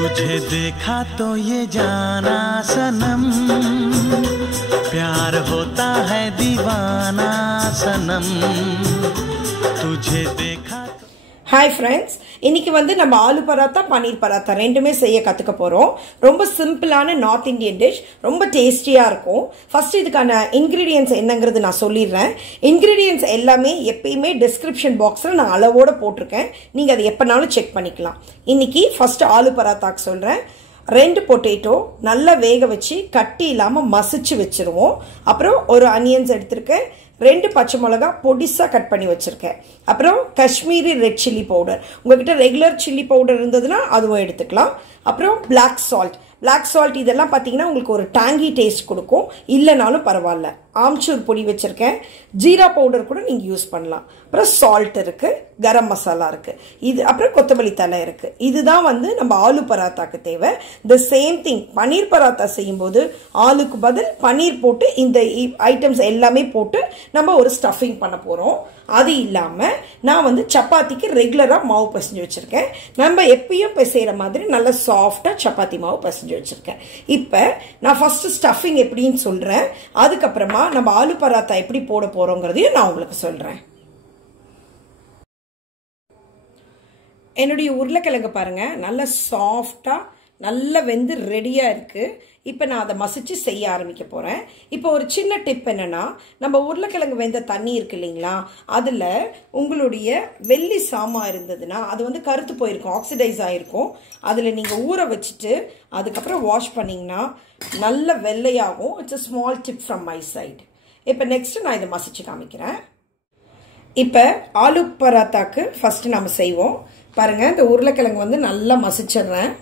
तुझे देखा तो ये जाना सनम प्यार होता है दीवाना सनम तुझे देखा Hi friends, இன்னைக்கு வந்து நம்ம ஆலு பராத்தா பன்னீர் பராத்தா ரெண்டுமே செய்ய கத்துக்க போறோம். ரொம்ப சிம்பிளான நார்த் இந்தியன் டிஷ், ரொம்ப டேஸ்டியா இருக்கும். ஃபர்ஸ்ட் இதுக்கான இன்கிரிடியன்ட்ஸ் என்னங்கிறது நான் சொல்லிடுறேன். இன்கிரிடியன்ட்ஸ் எல்லாமே எப்பயுமே டிஸ்கிரிப்ஷன் பாக்ஸ்ல நான் அளவோட போட்டிருக்கேன். நீங்க அதை எப்பனாலும் செக் பண்ணிக்கலாம். இன்னைக்கு ஃபர்ஸ்ட் ஆலு பராத்தாக்கு சொல்றேன். 2 பொட்டேட்டோ நல்லா வேக வச்சு கட்டி இல்லாம மசிச்சு வச்சிருவோம். அப்புறம் ஒரு ஆனியன்ஸ் எடுத்துருக்கேன். 2 பச்சை மிளகா பொடிசா கட் பண்ணி வச்சிருக்கேன். அப்புறம் காஷ்மீரி ரெட் சில்லி பவுடர், உங்ககிட்ட ரெகுலர் சில்லி பவுடர் இருந்ததுன்னா அதுவும் எடுத்துக்கலாம். அப்புறம் பிளாக் சால்ட் இதெல்லாம் பார்த்தீங்கன்னா உங்களுக்கு ஒரு டாங்கி டேஸ்ட் கொடுக்கும், இல்லைனாலும் பரவாயில்ல. ஆம்ச்சூர் பொடி வச்சிருக்கேன், ஜீரா பவுடர் கூட நீங்கள் யூஸ் பண்ணலாம். அப்புறம் சால்ட் இருக்கு, கரம் மசாலா இருக்கு, இது அப்புறம் கொத்தமல்லி தலை இருக்கு. இதுதான் வந்து நம்ம ஆலு பராத்தாக்கு தேவை. த சேம் திங் பன்னீர் பராத்தா செய்யும்போது ஆலுக்கு பதில் பன்னீர் போட்டு இந்த ஐட்டம்ஸ் எல்லாமே போட்டு நம்ம ஒரு ஸ்டஃபிங் பண்ண போறோம். அது இல்லாம நான் வந்து சப்பாத்திக்கு ரெகுலரா மாவு பிசைஞ்சு வச்சிருக்கேன். நம்ம எப்பயும் பிசைற மாதிரி நல்ல சாஃப்டா சப்பாத்தி மாவு பிசைஞ்சு வச்சிருக்கேன். இப்ப நான் ஃபர்ஸ்ட் ஸ்டஃபிங் எப்படின்னு சொல்றேன். அதுக்கப்புறமா நம்ம ஆலு பராத்தா எப்படி போட போறோங்கிறதையும் நான் உங்களுக்கு சொல்றேன். என்னுடைய உருளைக்கிழங்கு பாருங்க, நல்ல சாஃப்டா நல்ல வெந்து ரெடியா இருக்கு. இப்போ நான் அதை மசிச்சு செய்ய ஆரம்பிக்க போறேன். இப்போ ஒரு சின்ன டிப் என்னன்னா, நம்ம உருளைக்கிழங்கு வெந்த தண்ணி இருக்கு இல்லைங்களா, அதுல உங்களுடைய வெள்ளி சாமா இருந்ததுன்னா அது வந்து கருத்து போயிருக்கும், ஆக்சிடைஸ் ஆயிருக்கும். அதுல நீங்க ஊற வச்சுட்டு அதுக்கப்புறம் வாஷ் பண்ணீங்கன்னா நல்ல வெள்ளையாகும். It's a small tip from my side. இப்போ நெக்ஸ்ட் நான் இதை மசிச்சு காமிக்கிறேன். இப்போ ஆலு பராத்தாக்கு ஃபர்ஸ்ட் நம்ம செய்வோம். பாருங்க, இந்த உருளைக்கிழங்கு வந்து நல்லா மசிச்சிடுறேன்.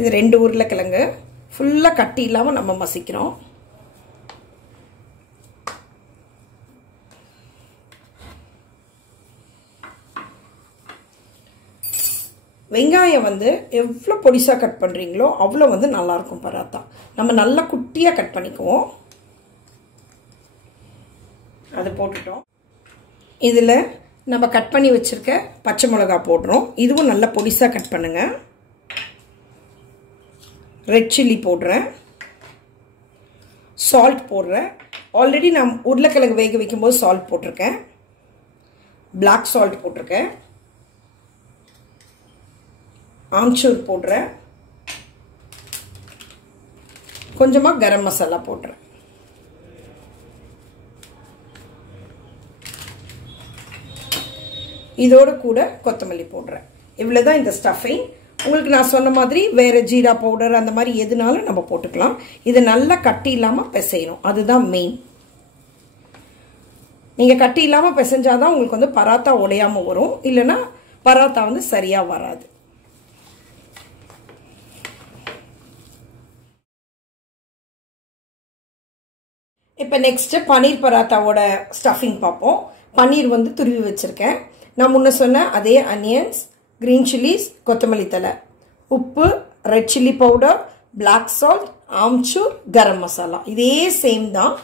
இது 2 உருளைக்கிழங்கு ஃபுல்லா கட்டி இல்லாம நம்ம மசிக்கிறோம். வெங்காயம் வந்து எவ்வளவு பொடிசா கட் பண்றீங்களோ அவ்வளவு வந்து நல்லா இருக்கும் பராத்தா. நம்ம நல்லா குட்டியா கட் பண்ணிக்குவோம். அது போட்டுட்டோம். இதுல நம்ம கட் பண்ணி வச்சிருக்க பச்சை மிளகாய் போடுறோம். இதுவும் நல்லா பொடிசா கட் பண்ணுங்க. ரெட் சில்லி போடுறேன், சால்ட் போடுறேன். ஆல்ரெடி நான் உருளைக்கிழங்கு வேக வைக்கும்போது சால்ட் போட்டிருக்கேன். பிளாக் சால்ட் போட்டிருக்கேன். ஆம்ச்சூர் போடுறேன். கொஞ்சமா கரம் மசாலா போடுறேன். இதோட கூட கொத்தமல்லி போடுறேன். இவ்வளவுதான் இந்த ஸ்டஃபிங். உங்களுக்கு நான் சொன்ன மாதிரி வேற ஜீரா பவுடர் அந்த மாதிரி எதுனாலும் நம்ம போட்டுக்கலாம். இது நல்லா கட்டி இல்லாம பிசையணும், அதுதான் மெயின். நீங்க கட்டி இல்லாம பிசைஞ்சாதான் உங்களுக்கு வந்து பராத்தா உடையாம வரும், இல்லைன்னா பராத்தா வந்து சரியா வராது. இப்ப நெக்ஸ்ட் பன்னீர் பராத்தாவோட ஸ்டஃபிங் பார்ப்போம். பன்னீர் வந்து துருவி வச்சிருக்கேன். நான் முன்ன சொன்ன அதே அனியன்ஸ், கிரீன் சில்லிஸ், கொத்தமல்லி தலை, உப்பு, red chilli powder, black salt, amchur, garam masala, இதே சேம் தான்.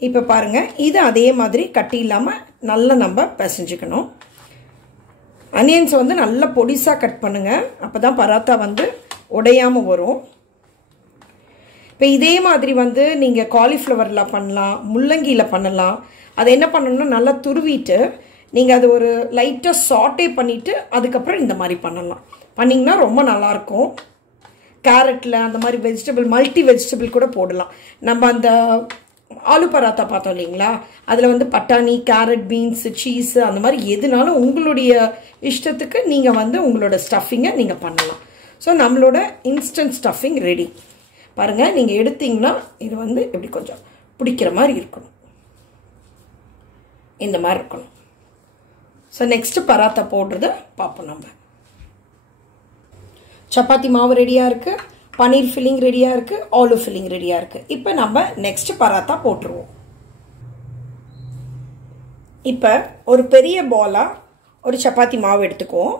இப்போ பாருங்க, இது அதே மாதிரி கட்டி இல்லாம நல்லா நம்ம பிசைஞ்சுக்கணும். அனியன்ஸ் வந்து நல்லா பொடிசா கட் பண்ணுங்க, அப்பதான் பராத்தா வந்து உடையாம வரும். இப்போ இதே மாதிரி வந்து நீங்க காலிஃப்ளவர்ல பண்ணலாம், முள்ளங்கியில பண்ணலாம். அதை என்ன பண்ணணும்னா நல்லா துருவிட்டு நீங்க அது ஒரு லைட்டா சாட்டே பண்ணிட்டு அதுக்கப்புறம் இந்த மாதிரி பண்ணலாம். பண்ணீங்கன்னா ரொம்ப நல்லா இருக்கும். கேரட்ல அந்த மாதிரி வெஜிடபிள், மல்டி வெஜிடபிள் கூட போடலாம். நம்ம அந்த ஆலு பராத்தா பார்த்தோம் இல்லைங்களா, அதுல வந்து பட்டாணி, கேரட், பீன்ஸ், சீஸ் அந்த மாதிரி எதுனாலும் உங்களுடைய இஷ்டத்துக்கு நீங்க வந்து உங்களோட ஸ்டஃபிங்கை நீங்க பண்ணலாம். ஸோ நம்மளோட இன்ஸ்டன்ட் ஸ்டஃபிங் ரெடி. பாருங்க, நீங்க எடுத்தீங்கன்னா இது வந்து இப்படி கொஞ்சம் பிடிக்கிற மாதிரி இருக்கணும், இந்த மாதிரி இருக்கணும். ஸோ நெக்ஸ்ட் பராத்தா போடுறத பார்ப்போம். நம்ம சப்பாத்தி மாவு ரெடியா இருக்கு, பன்னீர் ஃபில்லிங் ரெடியா இருக்கு, ஆலு ஃபில்லிங் ரெடியா இருக்கு. இப்போ நம்ம நெக்ஸ்ட் பராத்தா போட்டுருவோம். இப்போ ஒரு பெரிய பாலா ஒரு சப்பாத்தி மாவு எடுத்துக்குவோம்.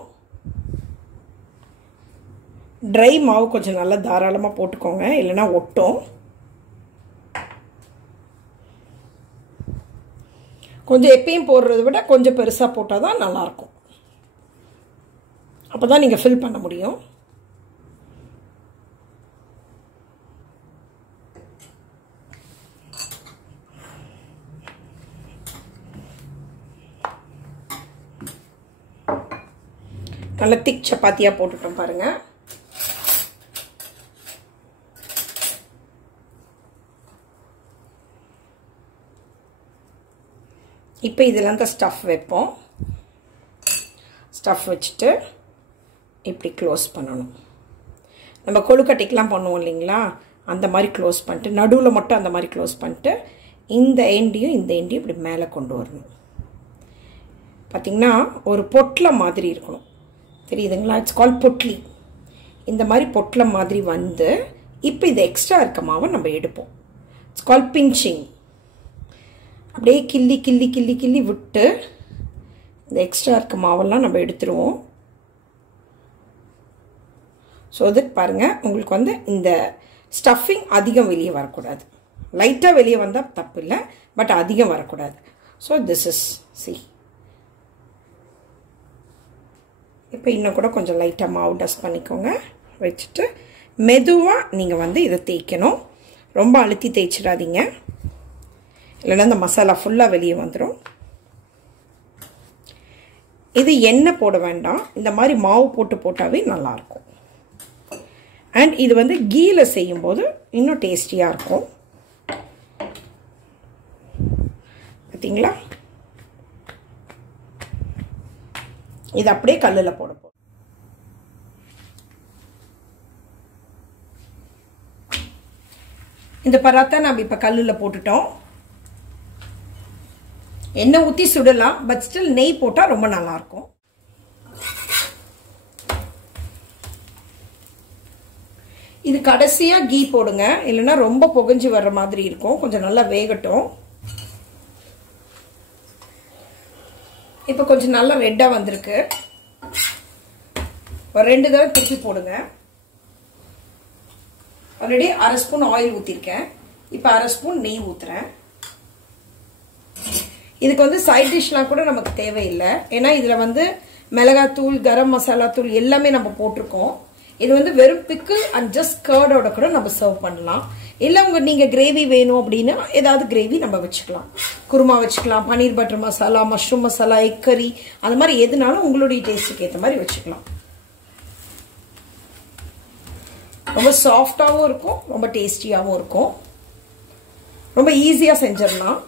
ட்ரை மாவு கொஞ்சம் நல்லா தாராளமாக போட்டுக்கோங்க, இல்லைன்னா ஒட்டும். கொஞ்சம் எப்பயும் போடுறத விட கொஞ்சம் பெருசாக போட்டால் தான் நல்லாயிருக்கும். அப்போ தான் நீங்கள் ஃபில் பண்ண முடியும். நல்ல திக் சப்பாத்தியாக போட்டுட்டோம் பாருங்கள். இப்போ இதில் அந்த ஸ்டஃப் வைப்போம். ஸ்டஃப் வச்சுட்டு இப்படி க்ளோஸ் பண்ணணும். நம்ம கொழுக்கட்டைக்கெலாம் பண்ணுவோம் இல்லைங்களா, அந்த மாதிரி க்ளோஸ் பண்ணிட்டு நடுவில் மட்டும் அந்த மாதிரி க்ளோஸ் பண்ணிட்டு இந்த எண்டையும் இந்த எண்டையும் இப்படி மேலே கொண்டு வரணும். பார்த்திங்கன்னா ஒரு பொட்டலம் மாதிரி இருக்கணும், தெரியுதுங்களா? It's call potli. இந்த மாதிரி பொட்டலம் மாதிரி வந்து இப்போ இது எக்ஸ்ட்ரா இருக்க மாவை நம்ம எடுப்போம். It's call pinching. அப்படியே கிள்ளி கிள்ளி கிள்ளி கிள்ளி விட்டு இந்த எக்ஸ்ட்ரா இருக்க மாவெல்லாம் நம்ம எடுத்துருவோம். ஸோ அதுக்கு பாருங்கள், உங்களுக்கு வந்து இந்த ஸ்டஃபிங் அதிகம் வெளியே வரக்கூடாது. லைட்டாக வெளியே வந்தால் தப்பு இல்லை, பட் அதிகம் வரக்கூடாது. So this is C. இப்போ இன்னும் கூட கொஞ்சம் லைட்டாக மாவு டஸ்ட் பண்ணிக்கோங்க. வச்சுட்டு மெதுவாக நீங்கள் வந்து இதை தேய்க்கணும். ரொம்ப அழுத்தி தேய்ச்சிடாதீங்க, இல்லைன்னா இந்த மசாலா ஃபுல்லாக வெளியே வந்துடும். இது எண்ணெய் போட வேண்டாம், இந்த மாதிரி மாவு போட்டு போட்டாவே நல்லாயிருக்கும். அண்ட் இது வந்து கீயில் செய்யும்போது இன்னும் டேஸ்டியாக இருக்கும். பார்த்தீங்களா? இது அப்படியே கல்லில் போட போகிறோம். இந்த பராத்தா நம்ம இப்போ கல்லில் போட்டுட்டோம். எண்ணெய் ஊற்றி சுடலாம், பட் ஸ்டில் நெய் போட்டால் ரொம்ப நல்லாயிருக்கும். இது கடைசியாக கீ போடுங்க, இல்லைன்னா ரொம்ப புகஞ்சு வர்ற மாதிரி இருக்கும். கொஞ்சம் நல்லா வேகட்டும். இப்போ கொஞ்சம் நல்லா ரெட்டாக வந்திருக்கு. ஒரு 2 தடவை திருப்பி போடுங்க. ஆல்ரெடி 1/2 ஸ்பூன் ஆயில் ஊற்றிருக்கேன். இப்போ 1/2 ஸ்பூன் நெய் ஊற்றுறேன். இதுக்கு வந்து சைட் டிஷ்லாம் கூட நமக்கு தேவையில்லை, ஏன்னா இதில் வந்து மிளகாத்தூள், கரம் மசாலா தூள் எல்லாமே நம்ம போட்டிருக்கோம். இது வந்து வெறும் பிக்கிள் அண்ட் ஜஸ்ட் கர்டோட கூட நம்ம சர்வ் பண்ணலாம். இல்லை நீங்கள் கிரேவி வேணும் அப்படின்னா ஏதாவது கிரேவி நம்ம வச்சுக்கலாம். குருமா வச்சுக்கலாம், paneer butter masala, mushroom masala, egg curry, அந்த மாதிரி எதுனாலும் உங்களுடைய டேஸ்ட்டுக்கு ஏற்ற மாதிரி வச்சுக்கலாம். ரொம்ப சாஃப்டாகவும் இருக்கும், ரொம்ப டேஸ்டியாகவும் இருக்கும். ரொம்ப ஈஸியாக செஞ்சிடலாம்.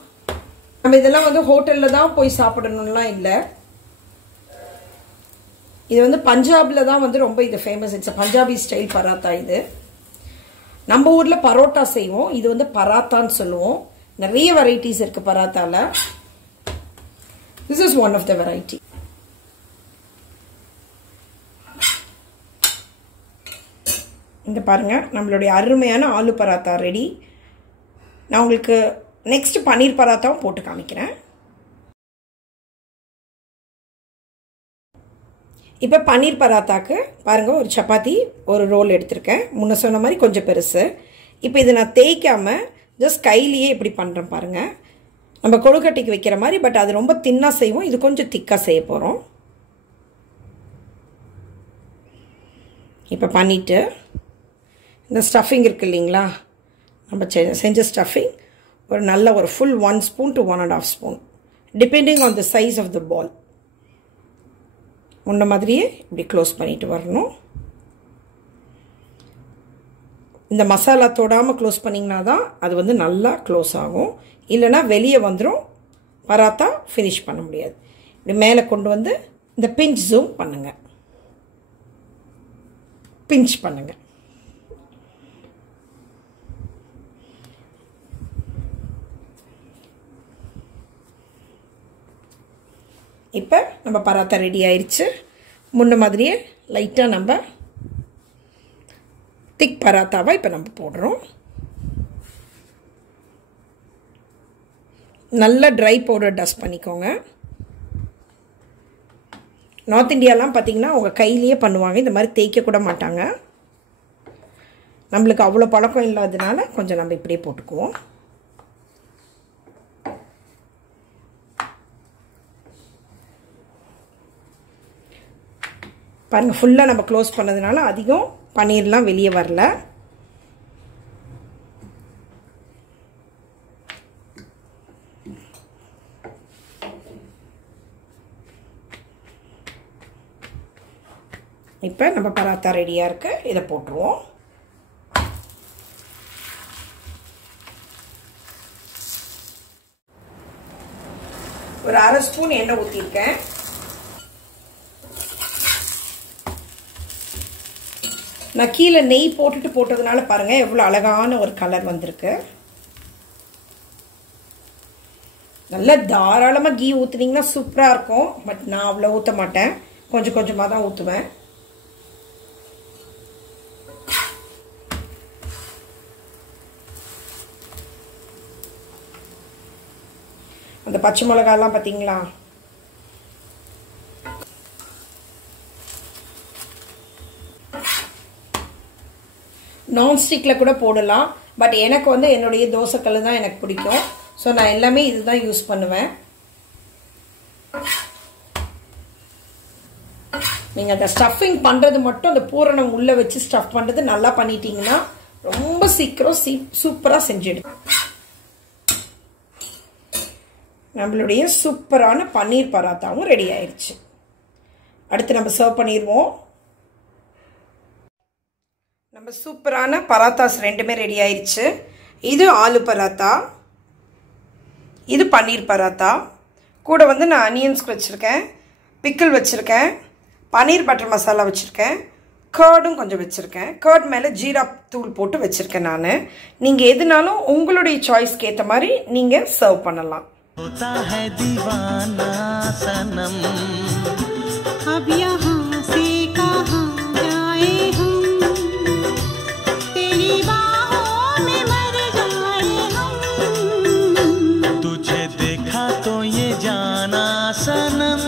நம்ம இதெல்லாம் வந்து ஹோட்டலில் தான் போய் சாப்பிடணும்லாம் இல்லை. இது வந்து பஞ்சாபில் தான் வந்து ரொம்ப இது famous. It's Punjabi style paratha. இது நம்ம ஊரில் பரோட்டா செய்வோம், இது வந்து பராத்தான்னு சொல்லுவோம். நிறைய வெரைட்டிஸ் இருக்குது பராத்தாவில். This is one of the variety. இந்த பாருங்க, நம்மளுடைய அருமையான ஆலு பராத்தா ரெடி. நான் உங்களுக்கு நெக்ஸ்ட் பன்னீர் பராத்தாவும் போட்டு காமிக்கிறேன். இப்போ பன்னீர் பராத்தாக்கு பாருங்கள், ஒரு சப்பாத்தி ஒரு ரோல் எடுத்திருக்கேன். முன்ன சொன்ன மாதிரி கொஞ்சம் பெருசு. இப்போ இதை நான் தேய்க்காமல் ஜஸ்ட் கையிலேயே இப்படி பண்ணுறேன் பாருங்கள். நம்ம கொழுக்கட்டைக்கு வைக்கிற மாதிரி, பட் அது ரொம்ப தின்னாக செய்வோம். இது கொஞ்சம் திக்காக செய்ய போகிறோம். இப்போ பண்ணிவிட்டு இந்த ஸ்டஃபிங் இருக்குது இல்லைங்களா, நம்ம செஞ்ச ஸ்டஃபிங் ஒரு நல்ல ஒரு full 1 spoon to 1.5 spoon, depending on the size of the ball. முன்ன மாதிரியே இப்படி க்ளோஸ் பண்ணிட்டு வரணும். இந்த மசாலா தொடாமல் க்ளோஸ் பண்ணிங்கன்னா தான் அது வந்து நல்லா க்ளோஸ் ஆகும், இல்லைனா வெளியே வந்துடும், பராத்தா ஃபினிஷ் பண்ண முடியாது. இப்படி மேலே கொண்டு வந்து இந்த பிஞ்ச் ஜூம் பண்ணுங்கள், பிஞ்ச் பண்ணுங்கள். இப்போ நம்ம பராத்தா ரெடி ஆயிடுச்சு. முன்ன மாதிரியே லைட்டாக நம்ம திக் பராத்தாவை இப்போ நம்ம போடுறோம். நல்லா ட்ரை பவுடர் டஸ்ட் பண்ணிக்கோங்க. நார்த் இந்தியாலாம் பார்த்திங்கன்னா அவங்க கையிலேயே பண்ணுவாங்க, இந்த மாதிரி தேய்க்க கூட மாட்டாங்க. நம்மளுக்கு அவ்வளோ பழக்கம் இல்லாததுனால கொஞ்சம் நம்ம இப்படியே போட்டுக்குவோம். பாருங்கள், ஃபுல்லாக நம்ம க்ளோஸ் பண்ணதுனால அதிகம் பன்னீர்லாம் வெளியே வரல. இப்போ நம்ம பராத்தா ரெடியாக இருக்குது. இதை போட்டுருவோம். ஒரு அரை ஸ்பூன் எண்ணெய் ஊற்றிருக்கேன். நான் கீழே நெய் போட்டதுனால பாருங்கள் எவ்வளோ அழகான ஒரு கலர் வந்திருக்கு. நல்லா தாராளமாக கீ ஊற்றுனீங்கன்னா சூப்பராக இருக்கும். பட் நான் அவ்வளோ ஊற்ற மாட்டேன், கொஞ்சம் கொஞ்சமாக தான் ஊற்றுவேன். அந்த பச்சை மிளகாலாம் பார்த்தீங்களா, நான்ஸ்டிக்கில் கூட போடலாம். பட் எனக்கு வந்து என்னுடைய தோசைக்கல் தான் எனக்கு பிடிக்கும். ஸோ நான் எல்லாமே இதுதான் யூஸ் பண்ணுவேன். நீங்கள் அந்த ஸ்டஃபிங் பண்ணுறது மட்டும் அந்த பூரணம் உள்ளே வச்சு ஸ்டஃப் பண்ணுறது நல்லா பண்ணிட்டீங்கன்னா ரொம்ப சீக்கிரம் சூப்பராக செஞ்சிடும். நம்மளுடைய சூப்பரான பன்னீர் பராத்தாவும் ரெடி ஆயிடுச்சு. அடுத்து நம்ம சர்வ் பண்ணிடுவோம். நம்ம சூப்பரான பராத்தாஸ் ரெண்டுமே ரெடி ஆயிடுச்சு. இது ஆலு பராத்தா, இது பன்னீர் பராத்தா. கூட வந்து நான் அனியன்ஸ்க்கு வச்சுருக்கேன், பிக்கிள் வச்சுருக்கேன், பன்னீர் பட்டர் மசாலா வச்சுருக்கேன், கர்டும் கொஞ்சம் வச்சுருக்கேன். கர்ட் மேலே ஜீரா தூள் போட்டு வச்சுருக்கேன் நான். நீங்கள் எதுனாலும் உங்களுடைய சாய்ஸ்க்கு ஏற்ற மாதிரி நீங்கள் சர்வ் பண்ணலாம். होता है दीवाना सनम, अब यहाँ से कहाँ जाए हम, तेरी बाहों में मर जाए हम, तुझे देखा तो ये जाना सनम,